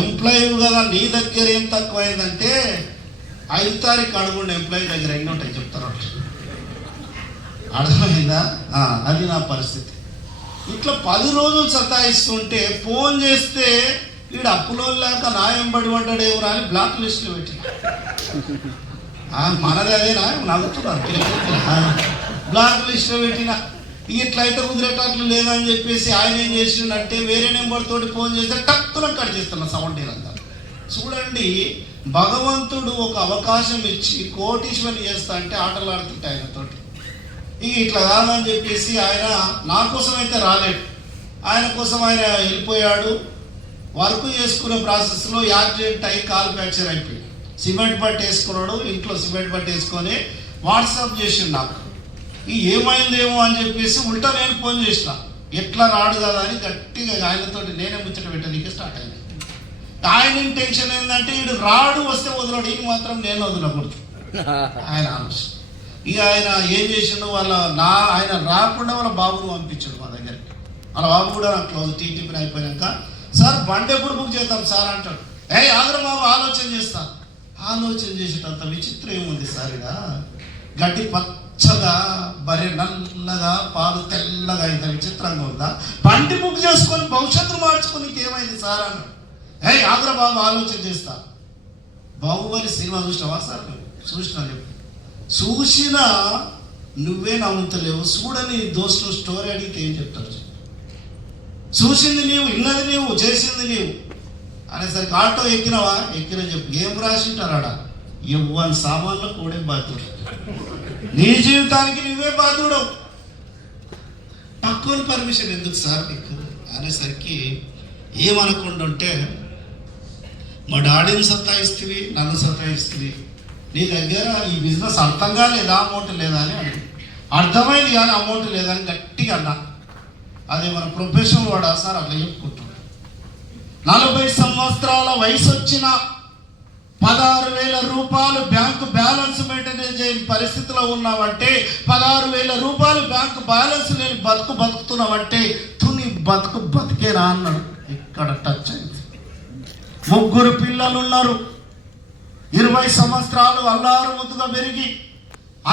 Employee కదా, నీ దగ్గర ఏం తక్కువైందంటే 5 తారీఖు అడుగుండి ఎంప్లాయీ దగ్గర ఎన్ని ఉంటాయి చెప్తారు. అర్థమైందా? అది నా పరిస్థితి. ఇట్లా 10 రోజులు సతాయిస్తుంటే ఫోన్ చేస్తే వీడు అప్పులో లేక నాయం పడ్డాడు ఎవరు అని బ్లాక్ లిస్ట్లో పెట్టిన. మనది అదేనా నవ్వుతున్నారు, బ్లాక్ లిస్ట్లో పెట్టిన. ఇట్లయితే కుదిరేటట్లు లేదని చెప్పేసి ఆయన ఏం చేసిండంటే వేరే నెంబర్ తోటి ఫోన్ చేస్తే టక్కున కట్ చేస్తున్నా సౌండ్ అంతా. చూడండి, భగవంతుడు ఒక అవకాశం ఇచ్చి కోటీశ్వరి చేస్తా అంటే ఆటలు ఆడుతుంటే ఆయనతోటి ఇట్లా కాదని చెప్పేసి ఆయన నా కోసం అయితే రాలేడు. ఆయన కోసం ఆయన వెళ్ళిపోయాడు. వర్క్ చేసుకునే ప్రాసెస్లో యాక్సిడెంట్ అయ్యి కాలు ఫ్రాక్చర్ అయిపోయి సిమెంట్ పట్టు వేసుకున్నాడు. ఇంట్లో సిమెంట్ పట్టు వేసుకొని వాట్సాప్ చేసిండు నాకు. ఏమైందేమో అని చెప్పేసి ఉల్టా నేను ఫోన్ చేసిన. ఎట్లా రాడు కదా అని గట్టిగా ఆయనతో నేనే ముచ్చట పెట్టడానికి స్టార్ట్ అయింది. ఆయన ఇంటెన్షన్ ఏంటంటే వీడు రాడు, వస్తే వదలడు, ఈయన మాత్రం నేను వదలకూడదు ఆయన ఆలోచన. ఆయన ఏం చేసిండు, ఆయన రాకుండా వాళ్ళ బాబును పంపించాడు మా దగ్గరికి. వాళ్ళ బాబు కూడా నాకు క్లోజ్. టీటీపీ అయిపోయాక సార్ బండి ఎప్పుడు బుక్ చేద్దాం సార్ అంటాడు. ఆగ్ర బాబు ఆలోచన చేస్తా. ఆలోచన చేసేటంత విచిత్రం ఏముంది సార్, ఇక గడ్డి పచ్చగా బరే నల్లగా పాలు తెల్లగా ఇంత విచిత్రంగా ఉందా? బండి బుక్ చేసుకొని భవిష్యత్తు మార్చుకొని ఏమైంది సార్ అన్నాడు. ఆగ్ర బాబు ఆలోచన చేస్తా. బాహుబలి సినిమా చూసినావా సార్? చూసినా. చూసినా నువ్వే నమ్ముతలేవు. చూడని దోస్తు స్టోరీ అడిగితే ఏం చెప్తారు? చూసింది నీవు, విన్నది నీవు, చేసింది నీవు అనేసరికి ఆటో ఎక్కినవా? ఎక్కిన చెప్పు. ఏం రాసింటారాడా? ఇవ్వని సామాన్లు కూడా బాధ్యుడు. నీ జీవితానికి నువ్వే బాధ్యుడు. తక్కువ పర్మిషన్ ఎందుకు సార్ నీకు అనేసరికి ఏమనకుండా ఉంటే, మా డాడీని సతాయిస్తుంది, నన్ను సతాయిస్తుంది, నీ దగ్గర ఈ బిజినెస్ అర్థంగా లేదా, అమౌంట్ లేదా అని అడిగి. అర్థమైంది కానీ అమౌంట్ లేదని గట్టిగా అన్నా. అదే మన ప్రొఫెషనల్ వాడా సార్ అట్లా చెప్పుకుంటున్నాడు. 40 సంవత్సరాల వయసు వచ్చిన 16,000 రూపాయలు బ్యాంకు బ్యాలెన్స్ మెయింటైన్ చేయని పరిస్థితిలో ఉన్నావంటే, 16,000 రూపాయలు బ్యాంకు బ్యాలెన్స్ లేని బతుకుతున్నావంటే తుని బతికేనా అన్నాడు. ఇక్కడ టచ్ అయింది. 3 పిల్లలు ఉన్నారు. 20 సంవత్సరాలు అల్లారు ముద్దుగా పెరిగి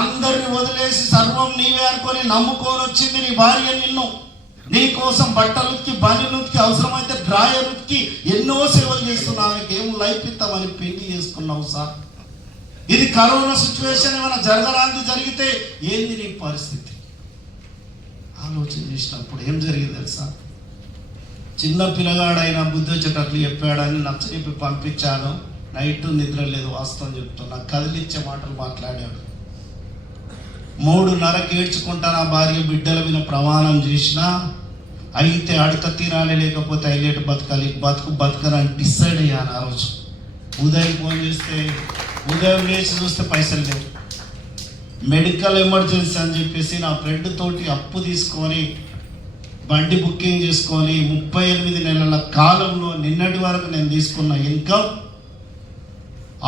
అందరిని వదిలేసి సర్వం నీవే అనుకొని నమ్ముకొని వచ్చింది నీ భార్య. నిన్ను నీ కోసం బట్టలుకి, బనిలుకి, అవసరమైతే డ్రాయర్కి ఎన్నో సేవలు చేస్తున్నావు. ఏం లైఫ్ ఇస్తామని పెళ్లి చేసుకున్నావు సార్. ఇది కరోనా సిచ్యువేషన్ ఏమైనా జరగరాంది జరిగితే ఏంది నీ పరిస్థితి? ఆలోచన చేసినప్పుడు ఏం జరిగింది తెలుసా? చిన్న పిల్లగాడైనా బుద్ధి వచ్చేటట్లు చెప్పాడని నచ్చజెప్పి పంపించాను. నైట్ నిద్ర లేదు, వాస్తవం చెప్తున్నా. కదిలిచ్చే మాటలు మాట్లాడాడు. 3:30 ఏడ్చుకుంటా నా భార్య బిడ్డల మీద ప్రమాణం చేసినా, అయితే అడక తీరాలి, లేకపోతే హైలైట్ బతకాలి, బతకని డిసైడ్ అయ్యాను ఆ రోజు. ఉదయం ఫోన్ చేస్తే, ఉదయం లేచి చూస్తే పైసలు లేవు. మెడికల్ ఎమర్జెన్సీ అని చెప్పేసి నా ఫ్రెండ్ తోటి అప్పు తీసుకొని బండి బుకింగ్ చేసుకొని 38 నెలల కాలంలో నిన్నటి వరకు నేను తీసుకున్న ఇన్కమ్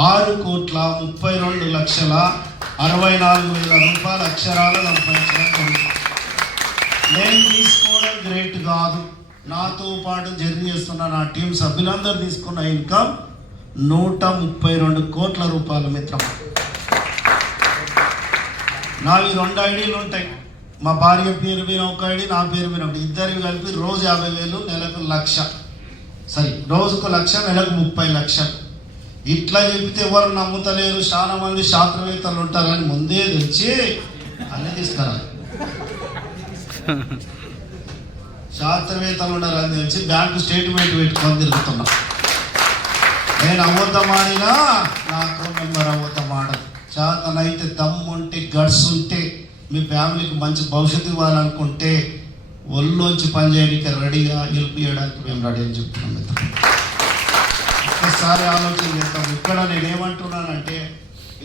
6,32,64,000 రూపాయలు అక్షరాలు సంపాదించడం. నేను తీసుకోవడం గ్రేట్ కాదు, నాతో పాటు జర్నీ చేస్తున్న నా టీం సభ్యులందరూ తీసుకున్న ఇన్కమ్ 132 కోట్ల రూపాయలు మిత్రమా. నావి 2 ఐడీలు ఉంటాయి. మా భార్య పేరు మీద ఒక ఐడి, నా పేరు మీద ఒకటి. ఇద్దరివి కలిపి రోజు 50,000, నెలకు 1,00,000. సరే, రోజుకు 1,00,000, నెలకు 30 లక్షలు. ఇట్లా చెప్తే ఎవరు నమ్ముతలేరు. చాలా మంది శాస్త్రవేత్తలు ఉంటారని ముందే తెచ్చి అన్నీ తీసుకురా. శాస్త్రవేత్తలు ఉన్నారని తెలిసి బ్యాంకు స్టేట్మెంట్ పెట్టుకొని తిరుగుతున్నా. నేను అబద్ధమాడినా నా అకౌంట్ నెంబర్ అబద్ధమాడదు. చేతనైతే దమ్ముంటే, గడ్స్ ఉంటే, మీ ఫ్యామిలీకి మంచి భవిష్యత్తు ఇవ్వాలనుకుంటే ఒళ్ళోంచి పనిచేయడానికి రెడీగా హెల్ప్ చేయడానికి మేము రెడీ అని చెప్తున్నాం. ఒక్కసారి ఆలోచన చేస్తాం. ఇక్కడ నేనేమంటున్నానంటే,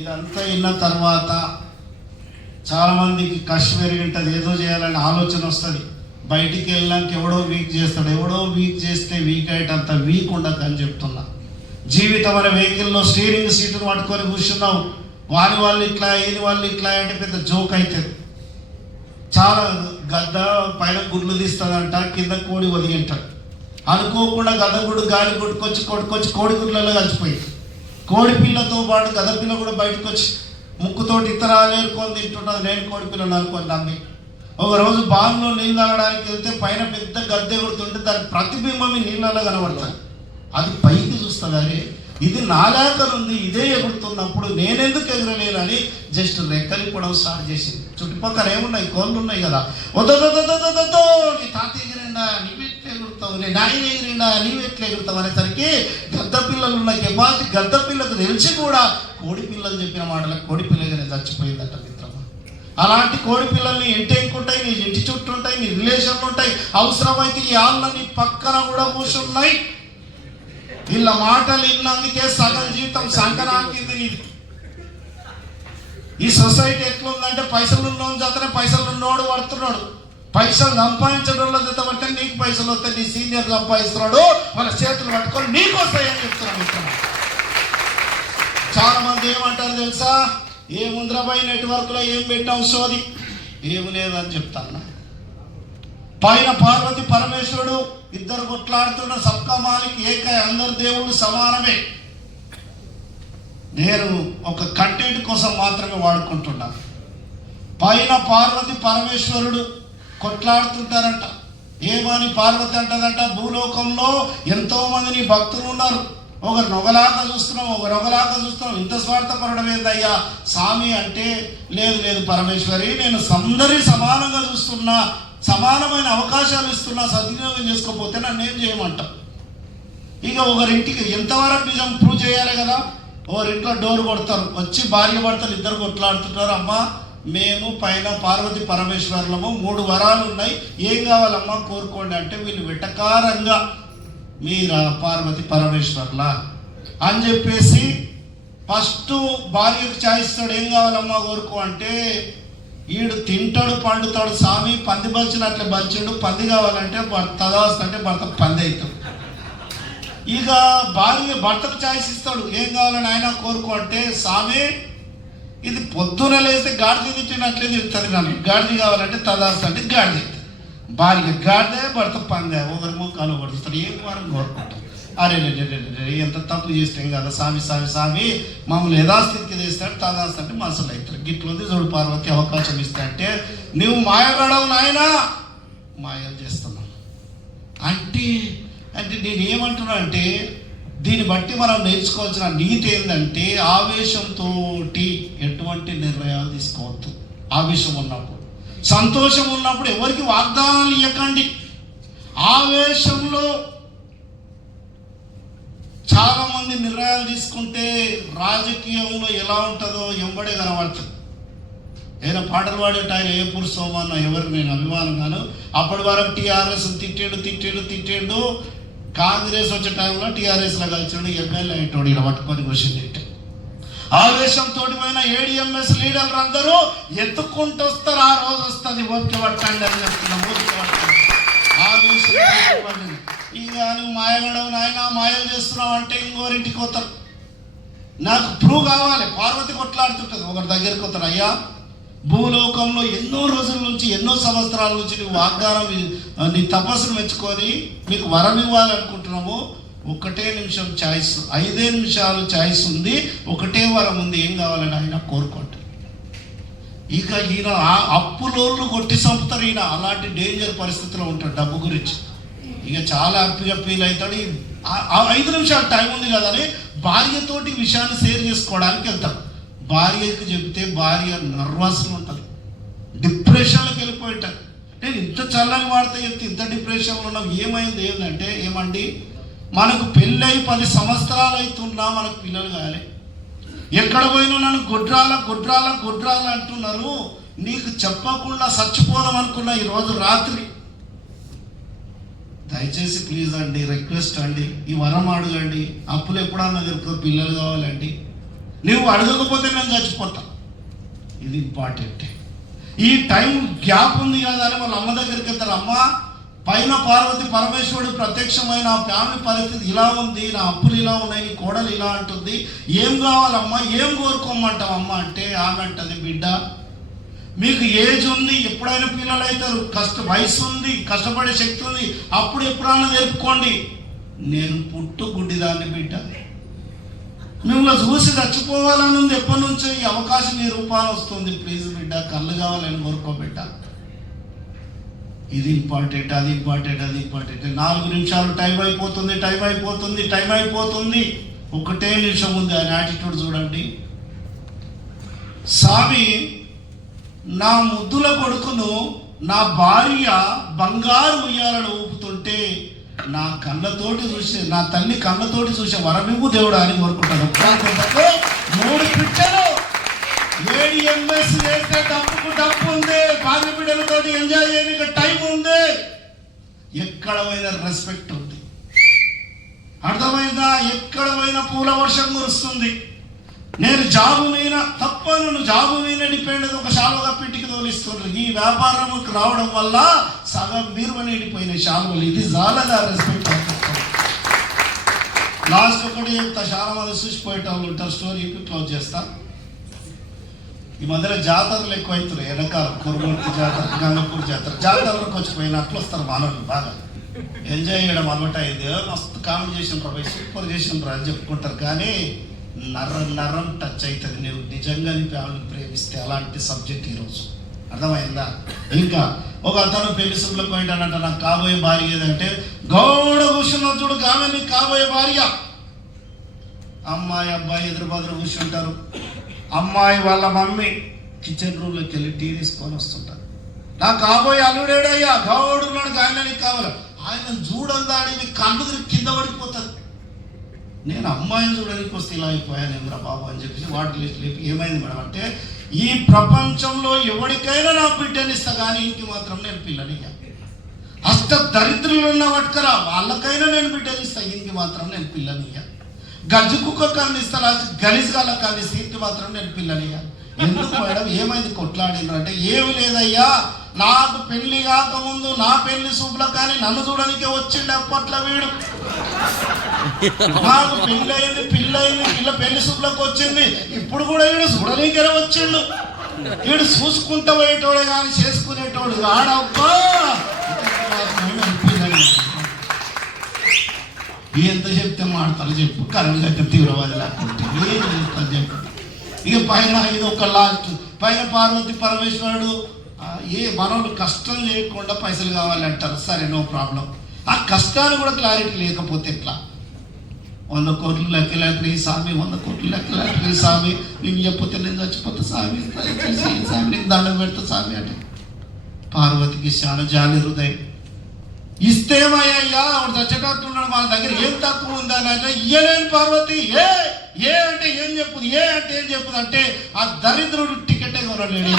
ఇదంతా విన్న తర్వాత చాలామందికి కష్టం పెరిగింటుంది, ఏదో చేయాలని ఆలోచన వస్తుంది. బయటికి వెళ్ళడానికి ఎవడో వీక్ చేస్తాడు, ఎవడో వీక్ చేస్తే వీక్ అయ్యేటంత వీక్ ఉండదు అని చెప్తున్నా. జీవితం అనే వెహికల్లో స్టీరింగ్ సీటును పట్టుకొని కూర్చున్నావు, వాని వాళ్ళు ఇట్లా, ఈయన వాళ్ళు ఇట్లా అంటే పెద్ద జోక్ అవుతుంది. చాలా గద్ద పైన గుడ్లు తీస్తుందంట, కింద కోడి ఒదిగింటాడు. అనుకోకుండా గదగుడు గాలి కొట్టుకొచ్చి కోడి గుడ్లలో కలిసిపోయింది. కోడి పిల్లతో పాటు గద పిల్ల కూడా బయటకు వచ్చి ముక్కుతోటి ఇతరాలు ఏరుకొని తింటుంటుంది. నేను కోడి పిల్లను అనుకొని నమ్మి ఒకరోజు బావిలో నీళ్ళు తాగడానికి వెళ్తే పైన పెద్ద గద్దె కొడుతుంటే దాని ప్రతిబింబం నీళ్ళలో కనబడుతుంది. అది పైకి చూస్తుంది, అరే ఇది నాలాకలు ఉంది, ఇదే ఎగురుతున్నప్పుడు నేనెందుకు ఎగరలేనని జస్ట్ రెక్కలు కూడా స్టార్ట్ చేసింది. చుట్టుపక్కల ఏమున్నాయి, కోళ్ళు ఉన్నాయి కదా. వద్దొద్దొద్దొద్దొద్దో నీ తాత ఎగిరిండా, నీవెట్లు ఎగురుతావు, నీ నాయన ఎగిరిండా, నీవెట్లు ఎగురుతావు అనేసరికి గద్ద పిల్లలు ఉన్నాయి. ఎబాటి గద్ద పిల్లకు తెలిసి కూడా కోడి పిల్లలు చెప్పిన మాటలకు కోడి పిల్లగానే చచ్చిపోయిందట మిత్రమా. అలాంటి కోడి పిల్లల్ని ఇంటి ఎక్కుంటాయి, నీ ఇంటి చుట్టూ ఉంటాయి, నీ రిలేషన్లు ఉంటాయి. అవసరమైతే ఈ ఆళ్ళ నీ పక్కన కూడా కూర్చున్నాయి. వీళ్ళ మాటలు విన్నందుకే సగం జీవితం సంకనాకింది నీది. ఈ సొసైటీ ఎట్లుందంటే పైసలు ఉన్నోని చేతనే పైసలు ఉన్నోడు పడుతున్నాడు, పైసలు సంపాదించడంలో చేత పడితే నీకు పైసలు వస్తాయి. నీ సీనియర్ సంపాదిస్తున్నాడు, వాళ్ళ చేతులు పట్టుకొని నీకు వస్తాయని చెప్తున్నాను. చాలా మంది ఏమంటారు తెలుసా, ఏముంద్రబాయి నెట్వర్క్లో ఏం పెట్టాం సోది, ఏమి లేదని చెప్తాను. పైన పార్వతి పరమేశ్వరుడు ఇద్దరు కొట్లాడుతున్న సబ్కా మాలిక్ ఏకై, అందరు దేవుళ్ళు సమానమే. నేను ఒక కంటెంట్ కోసం మాత్రమే వాడుకుంటున్నాను. పైన పార్వతి పరమేశ్వరుడు కొట్లాడుతుంటారంట. ఏమని పార్వతి అంటదంట, భూలోకంలో ఎంతో మంది నీ భక్తులు ఉన్నారు, ఒకరు నొగలాగా చూస్తున్నాం, ఒకరు నొగలాగా చూస్తున్నాం, ఇంత స్వార్థపడడం ఏందయ్యా స్వామి అంటే, లేదు పరమేశ్వరి, నేను అందరి సమానంగా చూస్తున్నా, సమానమైన అవకాశాలు ఇస్తున్నా, సద్వినియోగం చేసుకోకపోతే నన్ను ఏం చేయమంట. ఇక ఒకరింటికి ఎంతవరకు నిజం ప్రూవ్ చేయాలి కదా. ఒకరింట్లో డోర్ కొడతారు, వచ్చి భార్య భర్తలు ఇద్దరు కొట్లాడుతుంటారు. అమ్మ మేము పైన పార్వతి పరమేశ్వరులము, 3 వరాలు ఉన్నాయి, ఏం కావాలమ్మా కోరుకోండి అంటే, వీళ్ళు వెటకారంగా మీరా పార్వతి పరమేశ్వర్లా అని చెప్పేసి ఫస్ట్ భార్యకు చాయిస్తాడు. ఏం కావాలమ్మా కోరుకో అంటే, ఈడు తింటాడు పండుతాడు స్వామి, పంది బలిచినట్లే బలిచాడు, పంది కావాలంటే తదాస్తు అంటే భర్త పంది అవుతాడు. ఇక భార్య భర్తకు చాయిస్ ఇస్తాడు, ఏం కావాలని ఆయన కోరుకో అంటే, స్వామి ఇది పొద్దున లేస్తే గాడిద తిట్టినట్లే తిడుతుంది, కానీ గాడిద కావాలంటే తదాస్తు అంటే గాడిద అవుతుంది. భార్య గాడిదే, భర్త పందే, ఒకరి ముఖాలు కొడుతాడు. ఏం వారం కోరుకుంటాం, అరే ఎంత తప్పు చేస్తాం కదా స్వామి మమ్మల్ని యథాస్థితికి తెస్తాడు, తదాస్తు అంటే మనసులు అవుతారు. గిట్లుంది చూడు పార్వతి, అవకాశం ఇస్తా అంటే, నువ్వు మాయగడవు నాయనా, మాయలు చేస్తున్నావు అంటే నేను ఏమంటున్నా అంటే, దీన్ని బట్టి మనం నేర్చుకోవాల్సిన నీతి ఏంటంటే, ఆవేశంతో ఎటువంటి నిర్ణయాలు తీసుకోవద్దు. ఆవేశం ఉన్నప్పుడు, సంతోషం ఉన్నప్పుడు ఎవరికి వాగ్దానాలు ఇవ్వకండి. ఆవేశంలో చాలా మంది నిర్ణయాలు తీసుకుంటే రాజకీయంలో ఎలా ఉంటుందో ఎంబడే కనబడుతుంది. ఏదైనా పాటలు పాడేట ఆయన ఏ పురుషోమన్న ఎవరు నేను అభిమానంగాను. అప్పటి వరకు టీఆర్ఎస్ తిట్టాడు, కాంగ్రెస్ వచ్చే టైంలో టీఆర్ఎస్లో కలిసాడు, ఎమ్మెల్యే అయ్యేటోడు ఇలా పట్టుకొని కూర్చుని. ఆవేశంతో పోయిన ఏడీఎంఎస్ లీడర్లు అందరూ ఎత్తుకుంటూ వస్తారు, ఆ రోజు వస్తుంది ఓపిక పట్టండి అని చెప్తున్నాం. ఓపిక పట్టండి, ఆవేశం. ఇక నువ్వు మాయగడవు నాయన, మాయలు చేస్తున్నావు అంటే ఇంకోరింటికి పోతారు. నాకు ప్రూవ్ కావాలి. పార్వతి కొట్లాడుతుంటుంది, ఒకరి దగ్గరికి పోతారు, అయ్యా భూలోకంలో ఎన్నో రోజుల నుంచి, ఎన్నో సంవత్సరాల నుంచి నువ్వు వాగ్దానం, నీ తపస్సును మెచ్చుకొని మీకు వరం ఇవ్వాలనుకుంటున్నాము, 1 నిమిషం ఛాయిస్, 5 నిమిషాలు ఛాయిస్ ఉంది, 1 వరం ఉంది, ఏం కావాలని ఆయన కోరుకోండి. ఇక ఈయన అప్పులోళ్ళు కొట్టి చంపుతారు. ఈయన అలాంటి డేంజర్ పరిస్థితిలో ఉంటాడు డబ్బు గురించి. ఇక చాలా హ్యాపీగా ఫీల్ అవుతాడు. 5 నిమిషాలు టైం ఉంది కదా అని భార్యతోటి విషయాన్ని షేర్ చేసుకోవడానికి వెళ్తాడు. భార్యకు చెబితే భార్య నర్వస్గా ఉంటుంది, డిప్రెషన్లోకి వెళ్ళిపోయింటారు. నేను ఇంత చల్లని వార్త చెప్తే ఇంత డిప్రెషన్లో ఉన్నాం, ఏమైంది ఏంటంటే, ఏమండి మనకు పెళ్ళై 10 సంవత్సరాలు అవుతున్నా మనకు పిల్లలు కావాలి, ఎక్కడ పోయినా నన్ను గుడ్రాల అంటున్నారు. నీకు చెప్పకుండా చచ్చిపోదాం అనుకున్నా ఈరోజు రాత్రి. దయచేసి ప్లీజ్ అండి, రిక్వెస్ట్ అండి, ఈ వరం అడగండి. అప్పులు ఎప్పుడన్నా దొరుకుతుంది, పిల్లలు కావాలండి. నువ్వు అడగకపోతే నేను చచ్చిపోతా. ఇది ఇంపార్టెంట్. ఈ టైం గ్యాప్ ఉంది కదా అని వాళ్ళ అమ్మ దగ్గరికి వెళ్తారు. అమ్మ పైన పార్వతి పరమేశ్వరుడు ప్రత్యక్షమైన ఆ ఫ్యామిలీ పరిస్థితి ఇలా ఉంది, నా అప్పులు ఇలా ఉన్నాయి, నీ కోడలు ఇలా అంటుంది, ఏం కావాలమ్మా, ఏం కోరుకోమంటావు అమ్మ అంటే, ఆమె అంటది, బిడ్డ మీకు ఏజ్ ఉంది, ఎప్పుడైనా పిల్లలు అవుతారు, వయసు ఉంది, కష్టపడే శక్తి ఉంది, అప్పుడు ఎప్పుడైనా నేర్పుకోండి. నేను పుట్టు గుడ్డిదాన్ని బిడ్డ, మిమ్మల్ని చూసి చచ్చిపోవాలని ఉంది ఎప్పటి నుంచో. ఈ అవకాశం ఈ రూపాయలు వస్తుంది. ప్లీజ్ బిడ్డ, కళ్ళు కావాలని కోరుకోబిడ్డ. ఇది ఇంపార్టెంట్, అది ఇంపార్టెంట్, అది ఇంపార్టెంట్. 4 నిమిషాలు టైం అయిపోతుంది, టైం అయిపోతుంది, టైం అయిపోతుంది. 1 నిమిషం ఉంది. ఆయన యాటిట్యూడ్ చూడండి. స్వామి, నా ముద్దుల కొడుకును నా భార్య బంగారు ఉయ్యాలను ఊపుతుంటే నా కళ్ళతోటి చూసి, నా తల్లి కళ్ళతోటి చూసే వరమివ్వు దేవుడు అని కోరుకుంటాను. 3 పిట్టలు 7 ఎంఎస్ చేస్తే డబ్బుకు డబ్బు ఉంది. భార్య బిడ్డలతో ఎంజాయ్ చేయడానికి టైం ఉంది. ఎక్కడ పోయినా రెస్పెక్ట్ ఉంది. అర్థమైందా? ఎక్కడ పోయినా పూల వర్షం కురుస్తుంది. నేను జాబు మీద తప్ప, నన్ను జాబు మీద డిపెండ్ ఒక శాలువగా పెట్టికి తోలిస్తున్నారు. ఈ వ్యాపారంకి రావడం వల్ల సగం బీరువ నిండిపోయిన శాలువలు. ఇది చాలదా రెస్పెక్ట్? లాస్ట్ ఒకటి చెప్తా, చాలా మంది చూసిపోయేటోళ్ళు ఉంటారు. స్టోరీ క్లోజ్ చేస్తా. ఈ మధ్యలో జాతరలు ఎక్కువ అవుతున్నాయి. వెనకాల కురుమూర్తి జాతర, గంగపూర్ జాతర, జాతరలకు వచ్చిపోయినట్లు వస్తారు మానవులు. బాగా ఎంజాయ్ చేయడం అలవాటు అయింది. మస్తు కామెంట్ చేసిన సూపర్ చేసిన అని చెప్పుకుంటారు. కానీ నరం టచ్ అవుతుంది. నువ్వు నిజంగా నీ ఫ్యామిలీని ప్రేమిస్తే అలాంటి సబ్జెక్ట్ ఈరోజు అర్థమైందా? ఇంకా ఒక అతను పెళ్లి శుభ్లకు పోయింటాడంట, నాకు కాబోయే భార్య ఏదంటే గౌడ కూర్చున్న చూడు, ఆమె నీకు కాబోయే భార్య. అమ్మాయి అబ్బాయి ఎదురు కూర్చుంటారు. అమ్మాయి వాళ్ళ మమ్మీ కిచెన్ రూమ్లోకి వెళ్ళి టీ తీసుకొని వస్తుంటారు. నాకు కాబోయే అల్లుడేడయ్యా, గౌడున్నాడు, ఆయన నీకు కావాలి. ఆయన చూడందాడి మీ కళ్ళు తిరిగి కింద పడిపోతుంది. నేను అమ్మాయిని చూడడానికి వస్తే ఇలా అయిపోయాను ఏమరా బాబు అని చెప్పేసి వాటి లిస్ట్ లేపి ఏమైంది మేడం అంటే, ఈ ప్రపంచంలో ఎవరికైనా నా బిడ్డని ఇస్తా, కానీ ఇంటికి మాత్రం నేను పిల్లనిగా. అష్ట దరిద్రులు ఉన్న పట్టుకరా వాళ్ళకైనా నేను బిడ్డని ఇస్తా, ఇంటికి మాత్రం నేను పిల్లనిగా. గజ్జు కుక్క అందిస్తా, గలీజ్గాళ్ళ అందిస్తే ఇంటికి మాత్రం నేను పిల్లనిగా. ఎందుకు మేడం ఏమైంది కొట్లాడినారు అంటే, ఏమి లేదయ్యా, నాకు పెళ్లి కాకముందు నా పెళ్లి శుభ్ల కానీ నన్ను చూడడానికి వచ్చిండు అప్పట్లో వీడు. నాకు పెళ్ళయింది, పిల్ల పెళ్లి శుభ్లకు వచ్చింది, ఇప్పుడు కూడా వీడు చూడనీకే వచ్చిండు. వీడు చూసుకుంటూ పోయేటోడు కానీ చేసుకునేటోడు ఆడబ్బా. ఎంత చెప్తే మాడతారు చెప్పు. కరెంట్ దగ్గర తీవ్రవాది లేకుంటే ఏం చేస్తారు చెప్పు. ఇక పైన ఇది ఒక లాస్ట్, పైన పార్వతి పరమేశ్వరుడు మనోళ్ళు కష్టం చేయకుండా పైసలు కావాలి అంటారు. సరే, నో ప్రాబ్లం. ఆ కష్టాలు కూడా క్లారిటీ లేకపోతే ఎట్లా? 100 కోట్లు లెక్కలేక స్వామి, 100 కోట్లు లెక్కలేక స్వామి, నేను చెప్పితే నేను చచ్చిపోతా స్వామి, స్వామి నేను దండం పెడతా స్వామి అంటే. పార్వతికి చాలా జాలి హృదయం. ఇస్తేమయ్యా ఆవిడ చచ్చటట్టున్నాడు, మన దగ్గర ఏం తక్కువ ఉందని అంటే ఇయ్యలేని పార్వతి. ఏ అంటే ఏం చెప్పుది, ఏ అంటే ఏం చెప్పుది అంటే, ఆ దరిద్రుడు టికెటే కొనలేడు.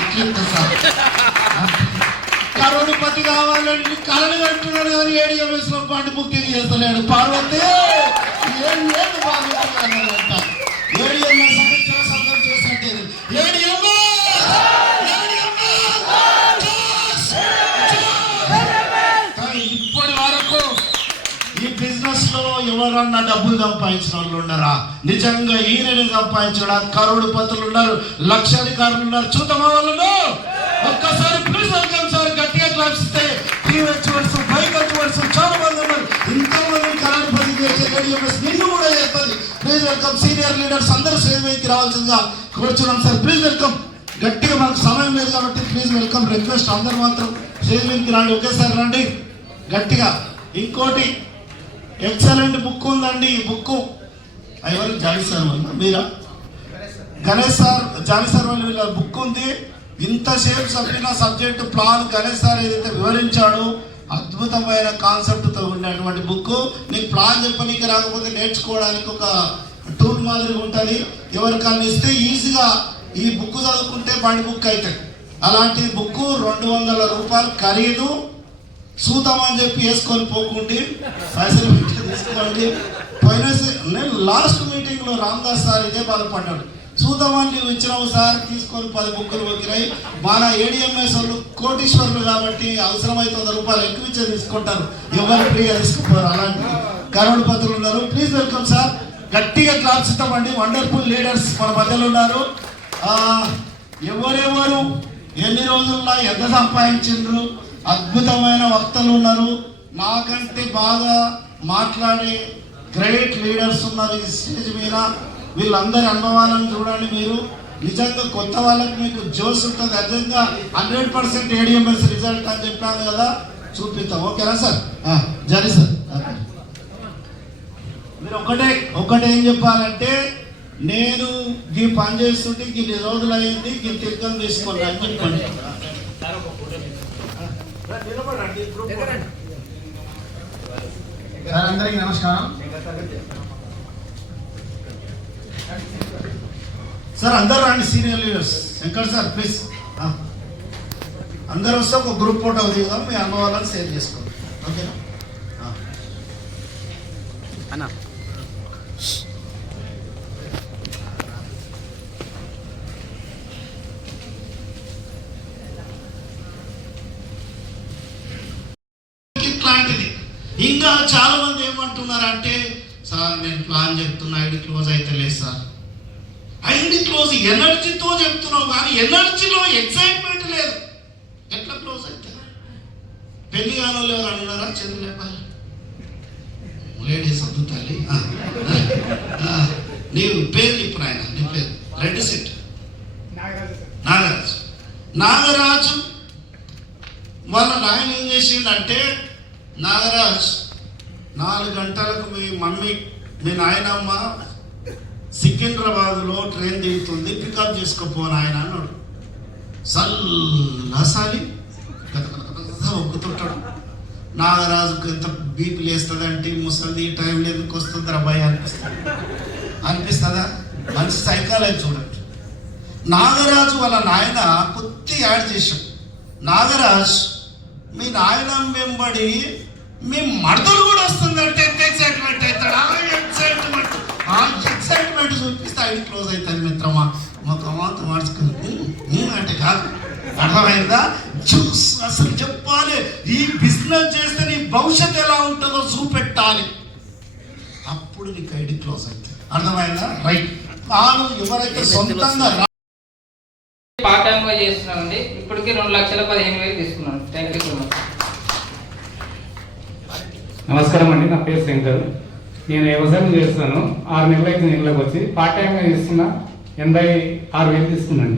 కరోడుపతి కావాలని కళలు కట్టున్నాడు కానీ ADMS లో బండి బుకింగ్ చేస్తలేడు. పార్వతి ఏం లేదు పార్వతి అంట. ADMS సందర్భం చేసినట్టే ఇప్పటి వరకు ఈ బిజినెస్ లో ఎవరన్నా డబ్బులు సంపాదించిన వాళ్ళు ఉన్నారా? నిజంగా ఈయనని సంపాదించడా? కరోడుపతులు ఉన్నారు, లక్షాధికారులు ఉన్నారు. చూద్దామా వాళ్ళను? ఒక్కసారి ప్లీజ్ వెల్కమ్ సార్. గట్టిగా క్లాప్స్ ఇస్తే టీవెచ్వర్స్, బైకర్స్ చాలా మంది ఉన్నారు. ఇంతమంది కరోడుపతి చేసే ADMS నిన్ను కూడా చేస్తుంది. ప్లీజ్ వెల్కమ్ సీనియర్ లీడర్స్ అందరూ స్టేజ్ మీదకి రావాల్సిందిగా కోరుచున్నాం సార్. Please welcome. గట్టిగా మనకు సమయం లేదు కాబట్టి ప్లీజ్ వెల్కమ్. రిక్వెస్ట్ అందరు మాత్రం స్టేజ్ మీదకి రండి, ఒకేసారి రండి గట్టిగా. ఇంకోటి ఎక్సలెంట్ బుక్ ఉందండి. ఈ బుక్ ఎవరు? జాలి సార్ వాళ్ళు, మీరా? గణేష్ సార్, జాలి సార్ వాళ్ళు, వీళ్ళ బుక్ ఉంది. ఇంతసేపు చెప్పిన సబ్జెక్టు ప్లాన్ గణేష్ సార్ ఏదైతే వివరించాడో అద్భుతమైన కాన్సెప్ట్తో ఉన్నటువంటి బుక్. నీకు ప్లాన్ చెప్పనీకి రాకపోతే నేర్చుకోవడానికి ఒక టూల్ మాదిరి ఉంటుంది. ఎవరికన్నా ఇస్తే ఈజీగా ఈ బుక్ చదువుకుంటే బండి బుక్ అవుతుంది. అలాంటి బుక్ 200 రూపాయలు ఖరీదు. చూద్దామని చెప్పి వేసుకొని పోకుండి, పైసలు పెట్టి తీసుకోండి. నేను లాస్ట్ మీటింగ్లో రామదాస్ సార్ ఇదే బాధపడ్డాడు. చూద్దామని నువ్వు ఇచ్చినావు సార్, తీసుకొని 10 బుక్కులు వగిరాయి. మన ADMS వాళ్ళు కోటీశ్వరులు కాబట్టి అవసరమైతే 100 రూపాయలు ఎక్కువ ఇచ్చే తీసుకుంటారు, ఎవరు ఫ్రీగా తీసుకుపోరు. అలాంటి కరోడుపతులు ఉన్నారు. Please welcome sir. గట్టిగా క్లాప్స్ ఇస్తామండి. వండర్ఫుల్ లీడర్స్ మన మధ్యలో ఉన్నారు. ఎవరెవరు ఎన్ని రోజుల్లో ఎంత సంపాదించిండ్రు, అద్భుతమైన వక్తలు ఉన్నారు, నాకంటే బాగా మాట్లాడే గ్రేట్ లీడర్స్ ఉన్నారు ఈ స్టేజ్ మీద. వీళ్ళందరి అనుభవాలను చూడండి మీరు. నిజంగా కొత్త వాళ్ళకి మీకు జోష్ ఉంటుంది. నిజంగా 100% ADMS రిజల్ట్ అని చెప్పాను కదా, చూపిస్తాం. ఓకేనా సార్? జరి సార్, మీరు ఒకటే ఏం చెప్పాలంటే, నేను ఈ పని చేస్తుంటే ఇన్ని రోజులు అయింది, ఈ తీర్థం తీసుకోండి అని చెప్పండి. సార్ అందరికీ నమస్కారం. సార్ అందరూ రండి, senior leaders. Shankar sir please, అందరూ వస్తే ఒక గ్రూప్ ఫోటో దిగుదాం, మీ అనుభవాలను షేర్ చేసుకోండి. ఓకేనా అన్నా? ఇట్లాంటిది ఇంకా చాలా మంది ఏమంటున్నారంటే, సార్ నేను ప్లాన్ చెప్తున్నా, ఐడి క్లోజ్ అయితే లేదు సార్. ఐడి క్లోజ్ ఎనర్జీతో చెప్తున్నావు కానీ ఎనర్జీలో ఎక్సైట్మెంట్ లేదు. ఎట్లా క్లోజ్ అయితే? పెళ్లి కాని వాళ్ళు ఎవరు అన్నారా? చంద్రలేపాలి లేడీస్ వద్దు తల్లి. నీవు పేరు ఇప్పుడు ఆయన, నీ పేరు రెడ్ సెట్ నాగరాజు. నాగరాజు వాళ్ళ నాయన ఏం చేసిండంటే, నాగరాజ్ 4 గంటలకు మీ మమ్మీ మీ నాయనమ్మ సికింద్రాబాద్లో ట్రైన్ దిగుతుంది, పికప్ చేసుకోపో నాయన అన్నాడు. సల్లాసాలి ఒక్కుతుంటాడు. నాగరాజుకు ఎంత బీపీ లేస్తుందంటే, ముసలి టైం ఎందుకు వస్తుంది అబ్బాయి అనిపిస్తుందా? మంచి సైకాలజీ చూడండి. నాగరాజు వాళ్ళ నాయన కొద్ది యాడ్ చేశాడు. నాగరాజ్ మీ నాయన వెంబడి మీ మడతలు కూడా వస్తుందంటే ఎంత ఎక్సైట్మెంట్ అవుతాడు. ఎక్సైట్మెంట్ చూపిస్తే ఐడి క్లోజ్ అవుతుంది మిత్రమా. మా కమాత మార్చుకుని అంటే కాదు, అర్థమైందా? జ్యూస్ అసలు చెప్పాలి, ఈ బిజినెస్ చేస్తే నీ భవిష్యత్తు ఎలా ఉంటుందో చూపెట్టాలి, అప్పుడు నీకు ఐడి క్లోజ్ అవుతుంది. అర్థమైందా? రైట్. వాళ్ళు ఎవరైతే సొంతంగా పార్ట్ టైం గా చేస్తున్నానండి. ఇప్పటికి 2,15,000 తీసుకున్నాను. Thank you so much. నమస్కారం అండి, నా పేరు శంకర్. నేను వ్యవసాయం చేస్తాను. 6 నెలలు అయితే నెలలకు వచ్చి పార్ట్ టైంగా చేస్తున్నా. 86,000 తీసుకున్నాను.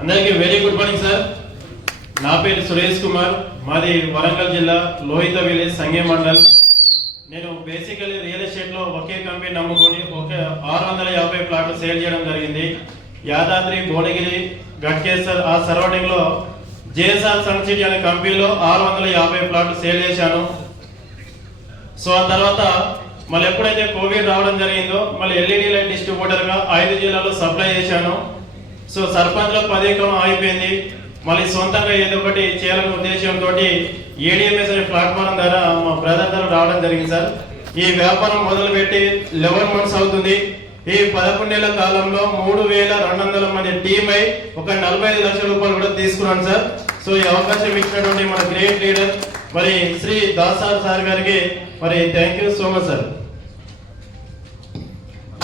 అందరికీ వెరీ గుడ్ మార్నింగ్ సార్. నా పేరు సురేష్ కుమార్, మాది వరంగల్ జిల్లా లోహిత విలేజ్ సంగే మండల్. నేను బేసికలీ రియల్ ఎస్టేట్లో ఒకే కంపెనీ నమ్ముకొని 650 ప్లాట్లు సేల్ చేయడం జరిగింది. యాదాద్రి, భువనగిరి, గట్కేసర్ ఆ సరౌండింగ్లో జేఎస్ఆర్ సన్ సిటీ అనే కంపెనీలో 650 ప్లాట్లు సేల్ చేశాను. సో ఆ తర్వాత మళ్ళీ ఎప్పుడైతే కోవిడ్ రావడం జరిగిందో మళ్ళీ ఎల్ఈడి లైట్ డిస్ట్రిబ్యూటర్గా 5 జిల్లాలో సప్లై చేశాను. సో సర్పంచ్లో 10 ఎకరం అయిపోయింది. మళ్ళీ సొంతంగా ఏదో ఒకటి చేయాలనే ఉద్దేశంతో ADMS అనే ప్లాట్ఫామ్ ద్వారా మా బ్రదర్ ద్వారా రావడం జరిగింది సార్. ఈ వ్యాపారం మొదలుపెట్టి 11 మంత్స్ అవుతుంది. ఈ 11 నెలల కాలంలో 3,200 మంది టీమ్ అయి ఒక 45 లక్షల రూపాయలు కూడా తీసుకున్నాను సార్. సో ఈ అవకాశం ఇచ్చినటువంటి మన గ్రేట్ లీడర్ మరి శ్రీ దాసార్ సార్ గారికి మరి thank you so much sir.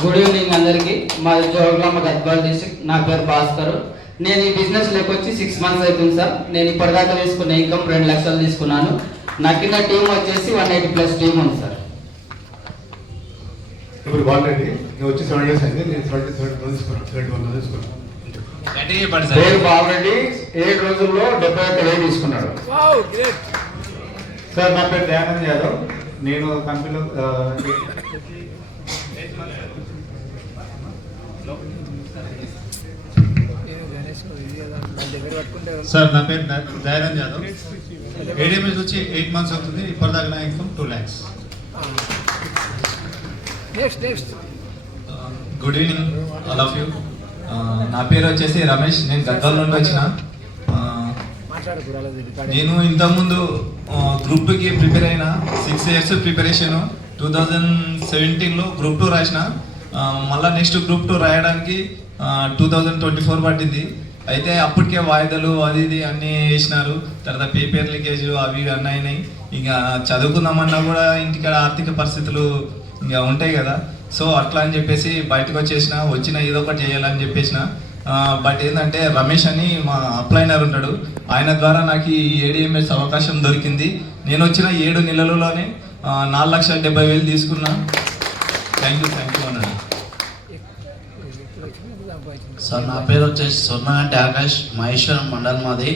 Good evening అందరికి. మాది జోగులాంబ గద్వాల్ డిస్ట్రిక్ట్. నా పేరు భాస్కర్. నేను ఈ బిజినెస్ వచ్చి 6 మంత్స్ అవుతుంది సార్. నేను ఇప్పటిదాకా తీసుకున్న ఇన్కమ్ 2 లక్షలు తీసుకున్నాను. నా కింద టీం వచ్చేసి 180+ టీం ఉంది సార్. ఇప్పుడు బాగుందండి. నేను వచ్చి 7 డేస్ అయింది. నేను 71 తీసుకున్నాను. పేరు బాగుండి 7 రోజుల్లో 71,000 తీసుకున్నాడు. సార్ నా పేరు దయానంద్ యాదవ్. నేను కంపెనీలో సార్ నా పేరు దయానంద్ యాదవ్. ADMS వచ్చి 8 మంత్స్ అవుతుంది. ఇప్పటిదాకా నా income 2 lakhs. Good evening all of you. నా పేరు వచ్చేసి రమేష్. నేను గద్వాల నుండి వచ్చిన. నేను ఇంతకుముందు గ్రూప్ 2కి ప్రిపేర్ అయిన 6 years ప్రిపరేషన్. 2017లో గ్రూప్ 2 రాసిన. మళ్ళీ నెక్స్ట్ గ్రూప్ 2 రాయడానికి 2024 పట్టింది. అయితే అప్పటికే వాయిదాలు అది ఇది అన్నీ వేసినారు. తర్వాత పేపర్ లీకేజ్ అవి అన్నీ అయినాయి. ఇంకా చదువుకుందామన్నా కూడా ఇంటికాడ ఆర్థిక పరిస్థితులు ఇంకా ఉంటాయి కదా. సో అట్లా అని చెప్పేసి బయటకు వచ్చిన ఏదో ఒకటి చేయాలని చెప్పేసిన. బట్ ఏంటంటే రమేష్ అని మా అప్లైనర్ ఉంటాడు, ఆయన ద్వారా నాకు ఈ ఏడిఎంఎస్ అవకాశం దొరికింది. నేను వచ్చిన 7 నెలలలోనే 4,70,000 తీసుకున్నా. థ్యాంక్ యూ అన్నాడు. సార్ నా పేరు వచ్చేసి సొన్నగంటి ఆకాష్, మహేశ్వరం మండల్ మాది.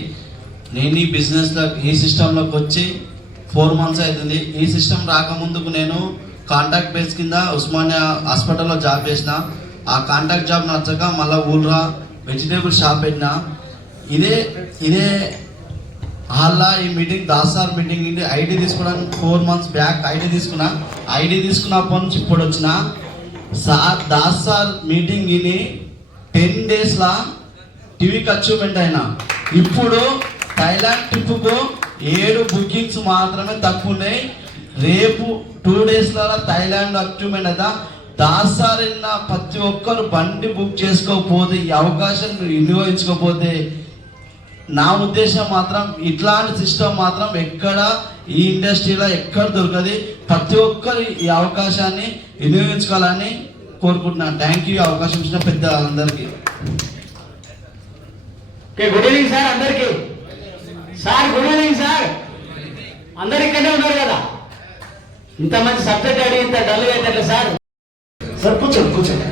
నేను ఈ బిజినెస్లో ఈ సిస్టంలోకి వచ్చి 4 months అవుతుంది. ఈ సిస్టమ్ రాకముందుకు నేను కాంట్రాక్ట్ బేస్ కింద ఉస్మానియా హాస్పిటల్లో జాబ్ చేసిన. ఆ కాంట్రాక్ట్ జాబ్ నచ్చక మళ్ళీ ఊళ్ళో వెజిటేబుల్ షాప్ పెట్టిన. ఇదే హాల్లో ఈ మీటింగ్ దాసార్ మీటింగ్ ఇది ఐడి తీసుకోవడానికి 4 months బ్యాక్ ఐడి తీసుకున్నా. ఐడి తీసుకున్నప్పటి నుంచి ఇప్పుడు వచ్చిన సార్ దాసార్ మీటింగ్ ఇని 10 daysలో టీవీకి అచీవ్మెంట్ అయినా. ఇప్పుడు థైలాండ్ ట్రిప్కు 7 bookings మాత్రమే తక్కువ ఉన్నాయి. రేపు 2 daysలో థైలాండ్ అచీవ్మెంట్ అవుతా. దాసారిన ప్రతి ఒక్కరు బండి బుక్ చేసుకోకపోతే, ఈ అవకాశం వినియోగించుకోకపోతే, నా ఉద్దేశం మాత్రం ఇట్లాంటి సిస్టమ్ మాత్రం ఎక్కడ ఈ ఇండస్ట్రీలో ఎక్కడ దొరకదు. ప్రతి ఒక్కరు ఈ అవకాశాన్ని వినియోగించుకోవాలని కోరుకుంటున్నాను. థ్యాంక్ యూ అవకాశం ఇచ్చిన పెద్దలందరికీ. గుడ్ ఈవినింగ్ సార్ అందరికి. Sir good evening sir. అందరు ఇక్కడే ఉన్నారు కదా. ఇంత మంచి సబ్జెక్ట్ అడిగి ఇంత డల్ అయితే సార్. సార్ కూర్చోండి.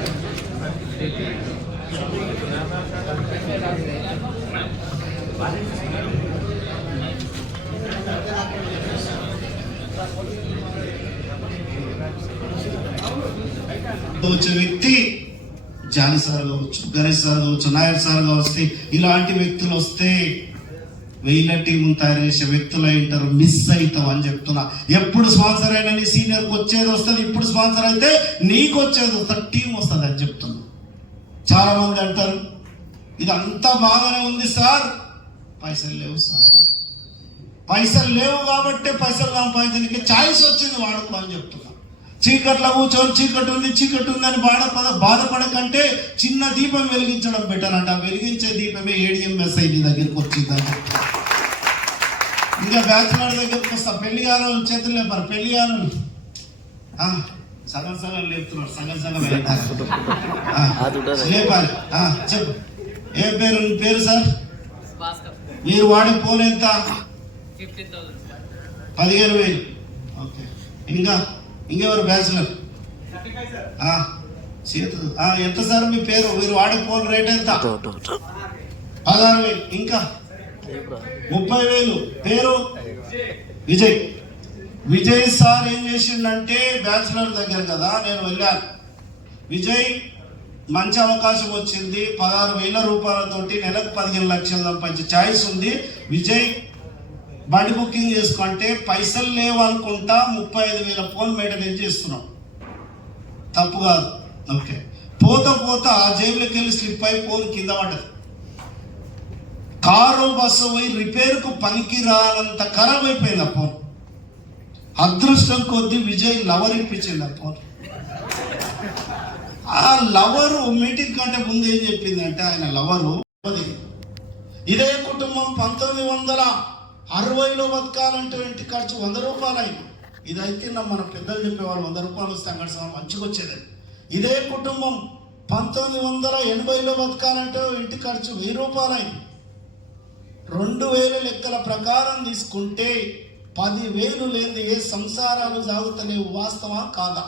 వచ్చే వ్యక్తి జాని సార్ కావచ్చు, గణేష్ సార్ కావచ్చు, నాయర్ సార్ కావచ్చు, ఇలాంటి వ్యక్తులు వస్తే 1000 టీం తయారు చేసే వ్యక్తులు ఉంటారు. మిస్ అవుతావు అని చెప్తున్నా. ఎప్పుడు స్పాన్సర్ అయినా నీ సీనియర్కి వచ్చేది వస్తుంది, ఇప్పుడు స్పాన్సర్ అయితే నీకు వచ్చేది వస్తుంది, టీం వస్తుంది అని చెప్తున్నా. చాలా మంది అంటారు ఇది అంతా బాగానే ఉంది సార్, పైసలు లేవు సార్. పైసలు లేవు కాబట్టి పైసలు సంపాదించడానికి ఛాయిస్ వచ్చింది వాడుకో అని చెప్తున్నా. చీకట్లో కూర్చొని చీకటి ఉంది అని బాధపడకంటే చిన్న దీపం వెలిగించడం బెటర్ అంట. వెలిగించే దీపమే ఏడిఎంఎస్ఐ నీ దగ్గరికి వచ్చిందని చెప్తున్నా. ఇంకా బ్యాచులర్ దగ్గరికి వస్తా. పెళ్లి కాని చేతులు లేపారు. పెళ్లి కాని సగం లేపుతున్నారు, సగం లేపాలి. చెప్పు ఏం పేరు సార్? మీరు వాడే ఫోన్ ఎంత? 15,000. ఓకే. ఇంకెవరు బ్యాచులర్? ఎంత సార్ మీ పేరు? మీరు వాడే ఫోన్ రేట్ ఎంత? 16,000. ఇంకా 30,000. పేరు విజయ్ సార్ ఏం చేసిండంటే బ్యాచులర్ దగ్గర కదా నేను వెళ్ళాను. విజయ్ మంచి అవకాశం వచ్చింది. 16,000 రూపాయలతోటి నెలకు 15 లక్షలు సంపాదించే ఛాయిస్ ఉంది. విజయ్ బండి బుకింగ్ చేసుకుంటే పైసలు లేవు అనుకుంటా 35,000 ఫోన్ మెయింటెనెన్స్ చేస్తున్నాం. తప్పు కాదు. ఓకే. పోత ఆ జేబులోకి వెళ్ళి స్లిప్ అయి ఫోన్ కింద పడ్డది. కారు బస్సు పోయి రిపేర్కు పనికి రానంత ఖరాబ్ అయిపోయింది ఆ ఫోన్. అదృష్టం కొద్దీ విజయ్ లవర్ ఇప్పించింది ఆ ఫోన్. ఆ లవరు మీటింగ్ కంటే ముందు ఏం చెప్పిందంటే ఆయన లవరు ఇదే కుటుంబం 1960లో బతకాలంటే ఇంటి ఖర్చు 100 రూపాయలు అయింది. ఇదైతే మన పెద్దలు చెప్పేవాళ్ళు 100 రూపాయలు వస్తే అంగడి సమయం మంచిగా వచ్చేది. ఇదే కుటుంబం 1980లో బతకాలంటే ఇంటి ఖర్చు 1000 రూపాయలు అయింది. 2000 లెక్కల ప్రకారం తీసుకుంటే 10,000 లేని ఏ సంసారాలు సాగుతలేవు. వాస్తవా కాదా?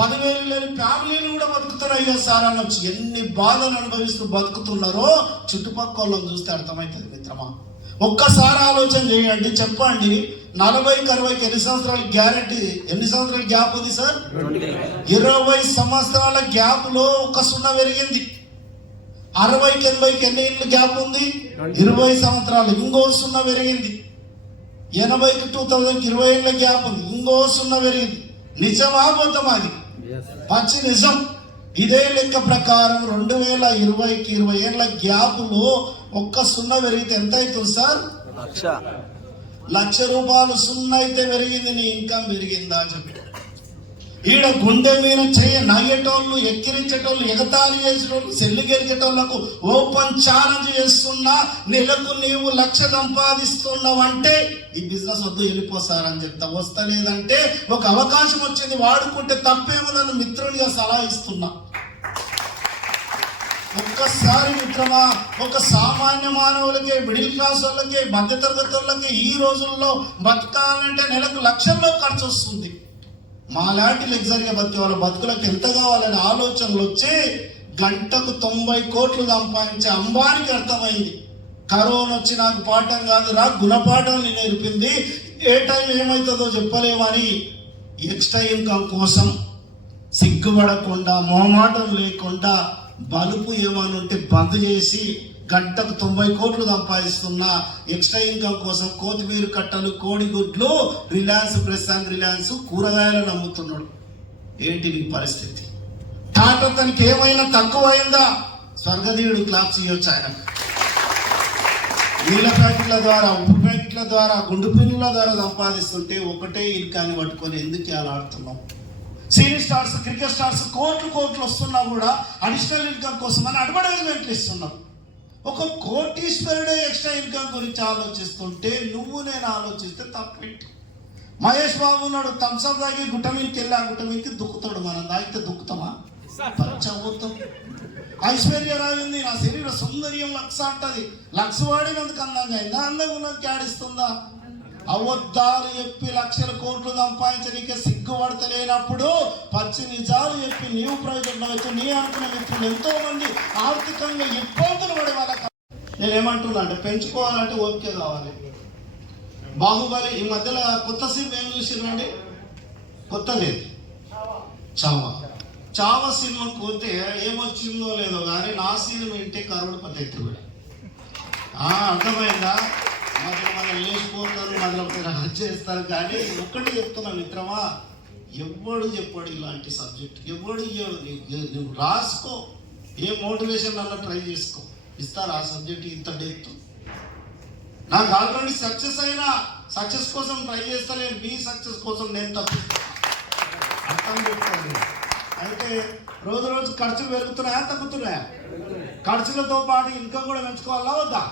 10,000 లేని ఫ్యామిలీలు కూడా బతుకుతున్నాయ్యా సార్ అనొచ్చు. ఎన్ని బాధలు అనుభవిస్తూ బతుకుతున్నారో చుట్టుపక్కల వాళ్ళని చూస్తే అర్థమవుతుంది మిత్రమా. ఒక్కసారి ఆలోచన చేయండి. చెప్పండి 40కి 60కి ఎన్ని సంవత్సరాల గ్యారెంటీ, ఎన్ని సంవత్సరాల గ్యాప్ ఉంది సార్? 20 సంవత్సరాల గ్యాప్ లో 1 సున్నా పెరిగింది. 60కి 80కి ఎన్ని ఏళ్ళ గ్యాప్ ఉంది? 20 సంవత్సరాలు. ఇంకో సున్నా పెరిగింది. 80కి 2000కి 20 ఏళ్ళ గ్యాప్ ఉంది. ఇంకో సున్నా పెరిగింది. నిజమా అబద్ధమా? అది పచ్చి నిజం. ఇదే లెక్క ప్రకారం 2020కి 20 ఏళ్ళ గ్యాప్ లో 1 సున్నా పెరిగితే ఎంత అవుతుంది సార్? 1,00,000 రూపాయలు సున్నా అయితే పెరిగింది. నీ ఇన్కమ్ పెరిగిందా చెప్పి ఈడ గుండె మీద నయ్యేటోళ్ళు, ఎక్కిరించేటోళ్ళు, ఎగతాళి చేసేటోళ్ళు, సెల్లు గెలిచేటోళ్లకు ఓపెన్ ఛాలెంజ్ చేస్తున్నా. నెలకు నీవు 1,00,000 సంపాదిస్తున్నావు అంటే ఈ బిజినెస్ వద్దు వెళ్ళిపోతారని చెప్తా. వస్తలేదంటే ఒక అవకాశం వచ్చింది వాడుకుంటే తప్పేమో నన్ను మిత్రునిగా సలహా ఇస్తున్నా. ఒక్క ఒక్కసారి మిత్రమా, ఒక సామాన్య మానవులకి, మిడిల్ క్లాస్ వాళ్ళకి, మధ్యతరగతి వాళ్ళకి ఈ రోజుల్లో బతకాలంటే నెలకు లక్షల్లో ఖర్చు వస్తుంది. మాలాంటి లగ్జరీగా బతికే వాళ్ళ బతుకులకు ఎంత కావాలనే ఆలోచనలు వచ్చి గంటకు 90 కోట్లు సంపాదించే అంబానికి అర్థమైంది కరోనా వచ్చి నాకు పాఠం కాదు రా, గుణపాఠాన్ని నేర్పింది. ఏ టైం ఏమవుతుందో చెప్పలేమని ఎక్స్ట్రా ఇన్కమ్ కోసం సిగ్గుపడకుండా, మొహమాటం లేకుండా, బలుపు ఏమని ఉంటే బంద్ చేసి గంటకు 90 కోట్లు సంపాదిస్తున్న ఎక్స్ట్రా ఇన్కమ్ కోసం కొత్తిమీర కట్టలు, కోడిగుడ్లు, రిలయన్స్ ప్రెస్ అండ్ రిలయన్స్ కూరగాయలను అమ్ముతున్నాడు. ఏంటి నీ పరిస్థితి? టాటా తనకి ఏమైనా తక్కువైందా? స్వర్గదీయుడు క్లాప్స్ ఇవ్వచ్చు ఆయనకు. నీళ్ళ ప్యాకెట్ల ద్వారా, ఉప్పు ప్యాకెట్ల ద్వారా, గుండు పిన్నుల ద్వారా సంపాదిస్తుంటే ఒకటే ఇన్కాన్ని పట్టుకొని ఎందుకు అలా ఆడుతున్నాం? సీనియర్ స్టార్స్, క్రికెట్ స్టార్స్ కోట్లు వస్తున్నా కూడా అడిషనల్ ఇన్కమ్ కోసం అని అడ్వర్టైజ్మెంట్లు ఇస్తున్నాం. ఒక కోటీశ్వరుడే ఎక్స్ట్రా ఇన్కమ్ గురించి ఆలోచిస్తుంటే నువ్వు నేను ఆలోచిస్తే తప్పేంటి? మహేష్ బాబు ఉన్నాడు, థమ్స్అప్ తాగి గుట్ట మీదకి వెళ్ళి ఆ గుట్ట మీదకి దుక్కుతాడు. మనం తాగితే దుక్కుతామా? పచ్చబోతాం. ఐశ్వర్య రాయి ఉంది, నా శరీర సౌందర్యం లక్ష అంటది. లక్ష వాడినందుకు అందంగా అయిందా? అందంగా ఉన్నది ఆడిస్తుందా? అబద్ధాలు చెప్పి లక్షల కోట్లు సంపాదించడానికి సిగ్గుపడతలేనప్పుడు పచ్చి నిజాలు చెప్పి నీవు ప్రయోజనం వచ్చి నీ అనుకున్న వ్యక్తులు ఎంతో మంది ఆర్థికంగా ఇబ్బందులు పడే వాళ్ళకి నేనేమంటున్నా అంటే పెంచుకోవాలంటే ఓపిక కావాలి. బాహుబలి ఈ మధ్యలో కొత్త సినిమా ఏం చూసిరండి? కొత్త లేదు, చావా సినిమాకి పోతే ఏమొచ్చిందో లేదో కానీ నా సినిమా ఇంటే కరోడ్పతి ఎత్తుబడి. అర్థమైందా? మనం లేచిపోతారు, మొదలు చేస్తారు. కానీ ఒక్కటి చెప్తున్నా మిత్రమా, ఎవడు చెప్పాడు ఇలాంటి సబ్జెక్ట్? ఎవడు నువ్వు రాసుకో, ఏ మోటివేషన్ అలా ట్రై చేసుకో, ఇస్తారు ఆ సబ్జెక్ట్ ఇంత డెప్త్. నాకు ఆల్రెడీ సక్సెస్ కోసం ట్రై చేస్తాను. మీ సక్సెస్ కోసం నేను తప్పిస్తాను. అర్థం చెప్తాను. అయితే రోజు ఖర్చులు పెరుగుతున్నాయా తగ్గుతున్నాయా? ఖర్చులతో పాటు ఇన్కమ్ కూడా పెంచుకోవాలా వద్దా?